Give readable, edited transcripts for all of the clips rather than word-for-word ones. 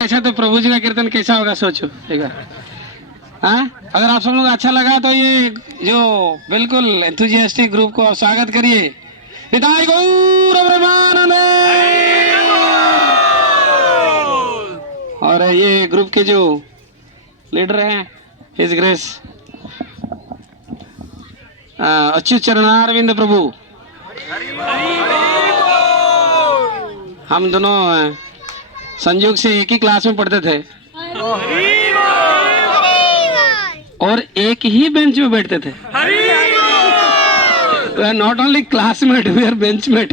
अच्छा तो प्रभु जी का कीर्तन कैसा होगा सोचो एक बार। हाँ, अगर आप सब लोग अच्छा लगा तो ये जो बिल्कुल एंथुजियास्टिक ग्रुप को आप स्वागत करिए। निताई गौर ब्रह्मानंदे। और ये ग्रुप के जो लीडर हैं हिज ग्रेस अच्युत चरणारविंद प्रभु, हम दोनों संयोग से एक ही क्लास में पढ़ते थे और एक ही बेंच में बैठते थे। We are not only classmate, we are benchmate.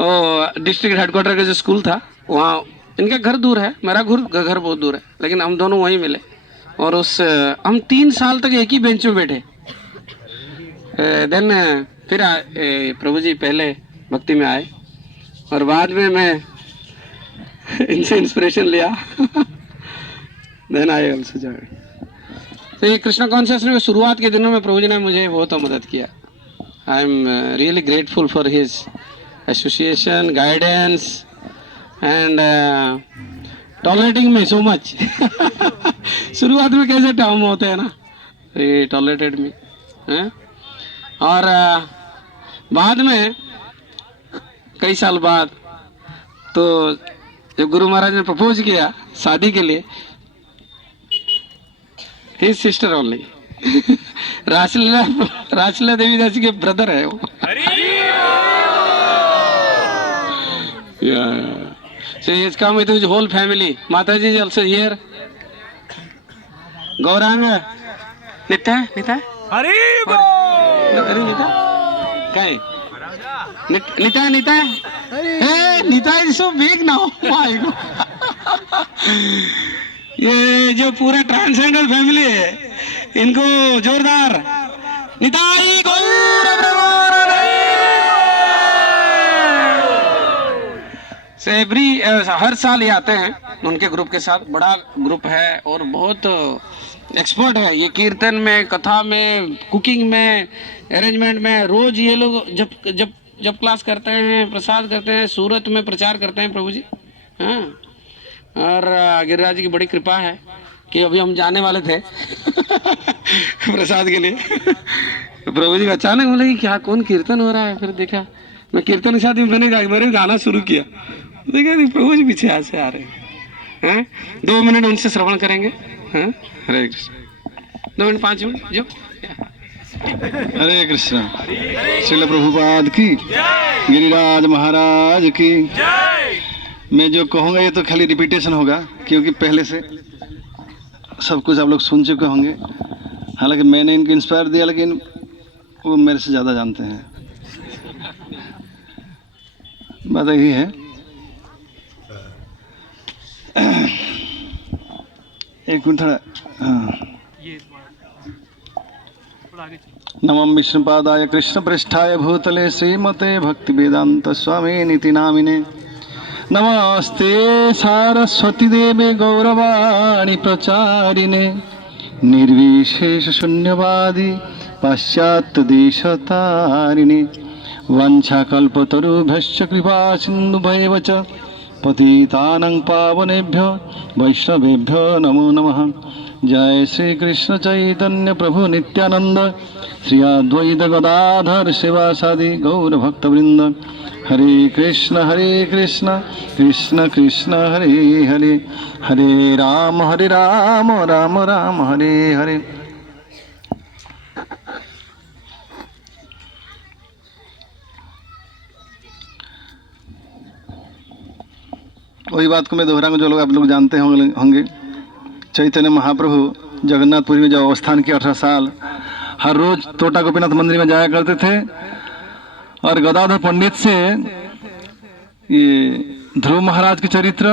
ओ डिस्ट्रिक्ट हेडक्वार्टर का जो स्कूल था वहाँ, इनका घर दूर है, मेरा घर बहुत दूर है, लेकिन हम दोनों वहीं मिले और हम 3 साल तक एक ही बेंच में बैठे। देन फिर प्रभु जी पहले भक्ति में आए और बाद में मैं इनसे इंस्पिरेशन लिया। Then I also join. तो ये कृष्णा कॉन्शियसनेस में शुरुआत के दिनों में प्रभु जी ने मुझे बहुत मदद किया। I am really grateful for his association, guidance and tolerating me so much. शुरुआत में कैसे टर्म होते हैं ना, ये टॉलरेटेड मी हैं। और बाद में कई साल बाद तो जब गुरु महाराज ने प्रपोज किया शादी के लिए, हिज सिस्टर ओनली, रासलीला देवी दासी के ब्रदर है वो। So he has come with his whole family. Mataji is also here. Gauranga, Nitya, अरे नीता क्या है? Nita hey, Nita is so big now. My God. ये जो पूरा ट्रांसजेंडर फैमिली है इनको जोरदार निताई गौर ब्रह्मानंदे। से एवरी हर साल ये आते हैं उनके ग्रुप के साथ, बड़ा ग्रुप है और बहुत एक्सपर्ट है ये कीर्तन में, कथा में, कुकिंग में, अरेंजमेंट में। रोज ये लोग जब जब जब क्लास करते हैं, प्रसाद करते हैं, सूरत में प्रचार करते हैं प्रभु जी। हाँ, और गिरिराज की बड़ी कृपा है कि अभी हम जाने वाले थे प्रसाद के लिए। प्रभु जी अचानक बोले कि क्या कौन कीर्तन हो रहा है। फिर देखा मैं कीर्तन के साथ मैंने गाना शुरू किया, देखा प्रभु जी पीछे यहाँ से आ रहे हैं। 2 मिनट उनसे श्रवण करेंगे। हाँ, हरे कृष्ण। 2 मिनट 5 मिनट जो। हरे कृष्ण। श्रील प्रभुपाद की, गिरिराज महाराज की। मैं जो कहूँगा ये तो खाली रिपीटेशन होगा क्योंकि पहले से सब कुछ आप लोग सुन चुके होंगे। हालांकि मैंने इनको इंस्पायर दिया लेकिन वो मेरे से ज़्यादा जानते हैं। बात यही है। एक मिनट थोड़ा। नमः विष्णुपादाय कृष्ण पृष्ठाय भूतले श्रीमते भक्ति वेदांत स्वामी नीति नामिने। नमस्ते सारस्वती देवे गौरवाणी प्रचारिणे निर्विशेष शून्यवादी पाश्चात्य देशतारिणे वाञ्छाकल्पतरुभ्यश्च कृपा सिन्धुभैव च पतितानां पावनेभ्यो वैष्णवेभ्यो नमो नमः। जय श्री कृष्ण चैतन्य प्रभु नित्यानंद, श्री अद्वैत गदाधर शिवासादि गौर भक्तवृंद। हरे कृष्ण कृष्ण कृष्ण हरे हरे, हरे राम राम राम हरे हरे। वही बात को मैं दोहराऊंगा जो लोग आप लोग जानते होंगे। चैतन्य महाप्रभु जगन्नाथपुरी में जब अवस्थान किया 18 साल, हर रोज तोटा गोपीनाथ मंदिर में जाया करते थे और गदाधर पंडित से ये ध्रुव महाराज के चरित्र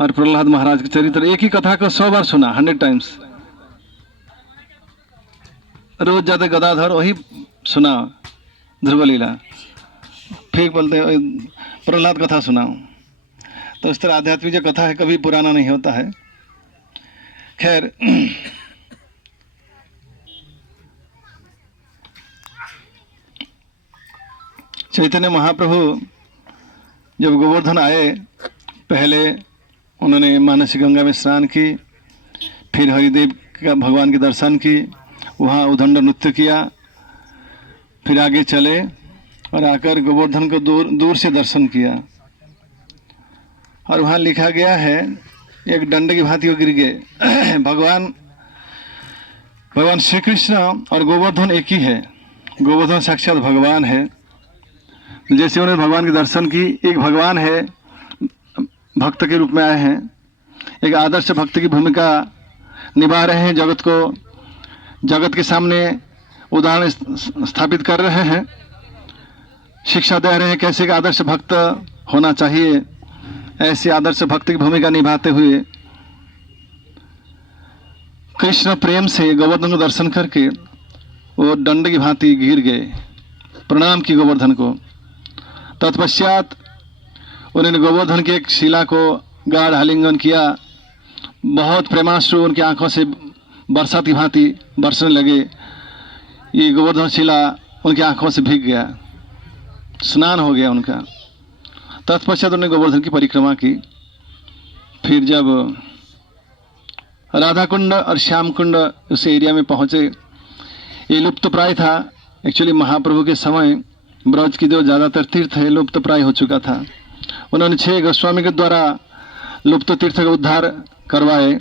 और प्रहलाद महाराज के चरित्र, एक ही कथा को 100 बार सुना, 100 टाइम्स। रोज जाते गदाधर वही सुना ध्रुव लीला, फिर बोलते प्रहलाद कथा सुनाओ। तो इस तरह आध्यात्मिक जो कथा है कभी पुराना नहीं होता है। खैर, चैतन्य महाप्रभु जब गोवर्धन आए, पहले उन्होंने मानसी गंगा में स्नान की, फिर हरिदेव का भगवान के दर्शन की, वहाँ उदंड नृत्य किया, फिर आगे चले और आकर गोवर्धन को दूर दूर से दर्शन किया। और वहाँ लिखा गया है, एक डंडे की भांति वो गिर गए। भगवान श्री कृष्ण और गोवर्धन एक ही है। गोवर्धन साक्षात भगवान है। जैसे उन्होंने भगवान के दर्शन की, एक भगवान है, भक्त के रूप में आए हैं, एक आदर्श भक्त की भूमिका निभा रहे हैं, जगत के सामने उदाहरण स्थापित कर रहे हैं, शिक्षा दे रहे हैं कैसे एक आदर्श भक्त होना चाहिए। ऐसे आदर्श भक्त की भूमिका निभाते हुए कृष्ण प्रेम से गोवर्धन को दर्शन करके वो दंड की भांति गिर गए, प्रणाम की गोवर्धन को। तत्पश्चात उन्होंने गोवर्धन के एक शिला को गाढ़ आलिंगन किया। बहुत प्रेमाश्रु उनकी आंखों से बरसात की भांति बरसने लगे। ये गोवर्धन शिला उनकी आंखों से भीग गया, स्नान हो गया उनका। तत्पश्चात उन्होंने गोवर्धन की परिक्रमा की। फिर जब राधा कुंड और श्याम कुंड उस एरिया में पहुँचे, ये लुप्त प्राय था। एक्चुअली महाप्रभु के समय ब्रज की जो ज़्यादातर तीर्थ है लुप्त प्राय हो चुका था। उन्होंने 6 गोस्वामी के द्वारा लुप्त तीर्थ का उद्धार करवाए।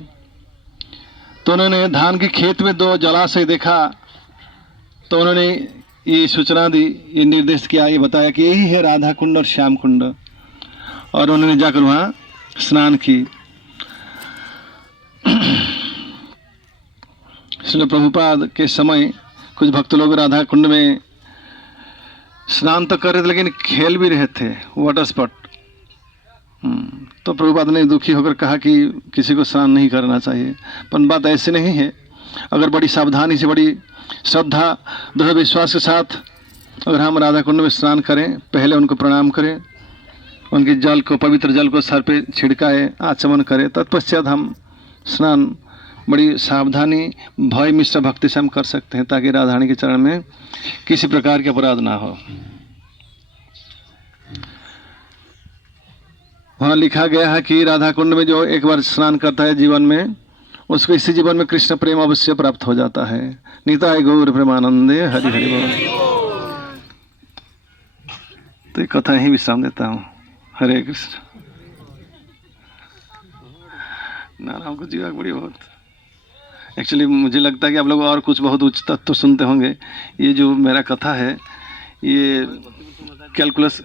तो उन्होंने धान के खेत में 2 जलाशय देखा, तो उन्होंने ये सूचना दी, ये निर्देश किया, ये बताया कि यही है राधा कुंड और श्याम कुंड। और उन्होंने जाकर वहाँ स्नान की। श्रील प्रभुपाद के समय कुछ भक्त लोग राधा कुंड में स्नान तो कर रहे थे, लेकिन खेल भी रहे थे वाटर स्पॉट। तो प्रभुपाद ने दुखी होकर कहा कि किसी को स्नान नहीं करना चाहिए। पर बात ऐसी नहीं है। अगर बड़ी सावधानी से, बड़ी श्रद्धा, दृढ़ विश्वास के साथ अगर हम राधा कुंड में स्नान करें, पहले उनको प्रणाम करें, उनके जल को, पवित्र जल को सर पे छिड़काए, आचमन करें, तत्पश्चात हम स्नान बड़ी सावधानी, भय मिश्र भक्ति से हम कर सकते हैं, ताकि राधारानी के चरण में किसी प्रकार के अपराध ना हो। वहाँ लिखा गया है कि राधा कुंड में जो एक बार स्नान करता है जीवन में, उसको इसी जीवन में कृष्ण प्रेम अवश्य प्राप्त हो जाता है। निताय गौर प्रेमानंदे हरि हरि बोल। तो एक कथा ही विश्राम देता हूँ। हरे कृष्ण। ना हमको जीवा बड़ी बहुत। एक्चुअली मुझे लगता है कि आप लोग और कुछ बहुत उच्च तत्व सुनते होंगे। ये जो मेरा कथा है, ये कैलकुलस,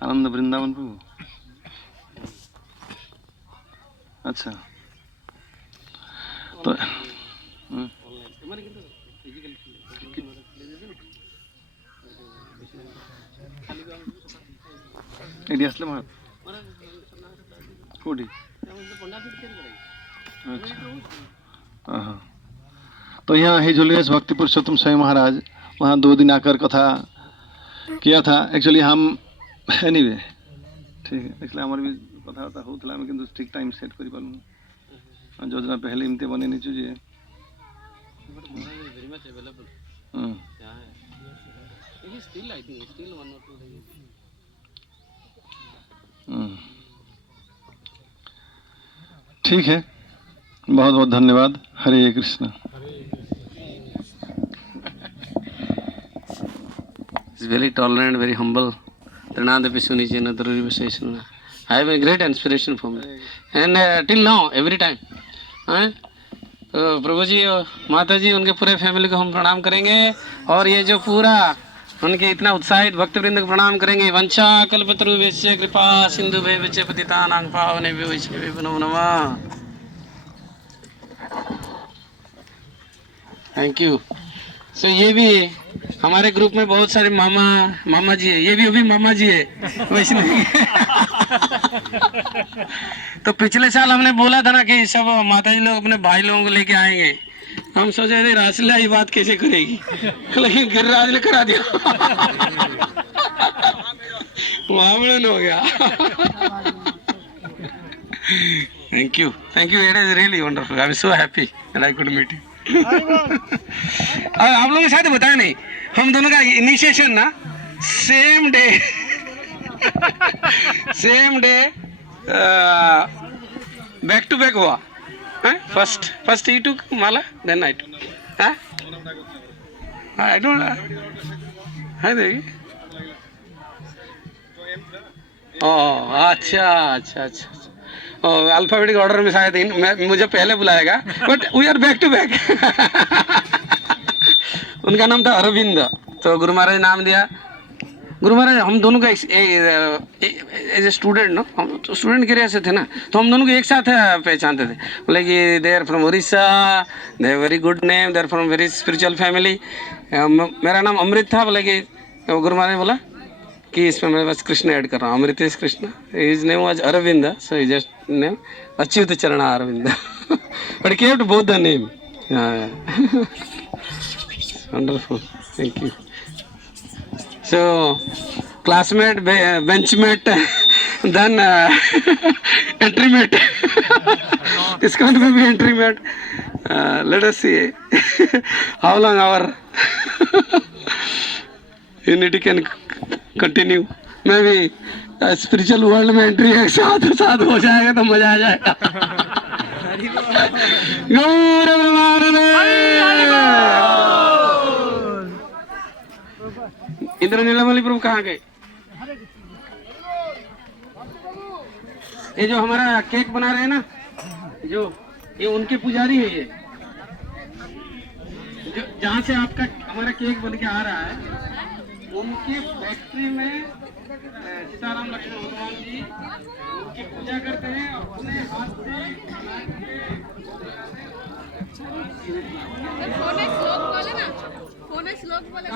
आनंद वृंदावन प्रभु। अच्छा, तो एडी असले महा कोडी। अच्छा, हाँ। तो यहाँ ही झुलियस भक्ति पुरुषोत्तम स्वामी महाराज वहाँ 2 दिन आकर कथा किया था। एक्चुअली हम एनीवे ठीक है, इसलिए हमारे भी कथबार्ता होता है, किंतु ठीक टाइम सेट कर पारूँ। योजना पहले इमते बने नहीं चाहिए। ठीक है, बहुत बहुत धन्यवाद। हरे Krishna. He's very tolerant, very humble. Trinadapi Sunijena Dhruva Sesana. I have a great inspiration for me. And till now, every time. प्रभु जी, माता जी, उनके पूरे फैमिली को हम प्रणाम करेंगे। और ये जो पूरा उनके इतना उत्साहित भक्तवृंद को प्रणाम करेंगे। वंशा कल्पतरुभ्यश्च कृपा सिंधुभ्यश्च पतितानां पावनेभ्यो वैष्णवेभ्यो नमो नमः। Thank you. सो ये भी हमारे ग्रुप में बहुत सारे मामा जी है। ये भी अभी मामा जी है वैष्णवी। तो पिछले साल हमने बोला था ना कि सब माता जी लोग अपने भाई लोगों को लेके आएंगे। हम सोचे थे रासलीला ये बात कैसे करेगी, लेकिन गिरिराज ने करा दिया। मामलन हो गया। Thank you, it is really wonderful. I am so happy and I could meet you. आप लोगों ने शायद बताया नहीं, हम दोनों का इनिशिएशन ना same day back to back हुआ. फर्स्ट he took माला, then I took. I don't है देखिए. अच्छा. अल्फाबेटिक ऑर्डर में शायद मुझे पहले बुलाएगा, but we are back to back. उनका नाम था अरविंद, तो गुरु महाराज नाम दिया. गुरु महाराज हम दोनों का एज ए स्टूडेंट ना, हम तो स्टूडेंट के से थे ना, तो हम दोनों को एक साथ पहचानते थे. बोले कि they are from Orissa, they very good name, they are from very spiritual family. मेरा नाम अमृत था. बोले कि गुरु महाराज ने बोला कि इसमें मैं बस कृष्ण ऐड कर रहा हूँ, Amritesh Krishna. His name was Arvind, so he just name Achyut Charan Arvind. But kept both the name. Wonderful, thank you. So, classmate, benchmate, then entrymate. It's going to be entrymate. Let us see how long our unity can continue. Maybe spiritual world में entry एक साथ हो जाएगा तो मजा आ जाएगा. गौर ब्रह्मानंद. इंद्र नीलमणि प्रभु कहाँ गए? ये जो हमारा केक बना रहे हैं ना, जो ये उनके पुजारी है. ये जो जहाँ से आपका हमारा केक बन के आ रहा है, उनके फैक्ट्री में सीताराम लक्ष्मण भगवान जी उनकी पूजा करते हैं. अपने हाथ से श्लोक बोले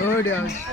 Oh, yeah.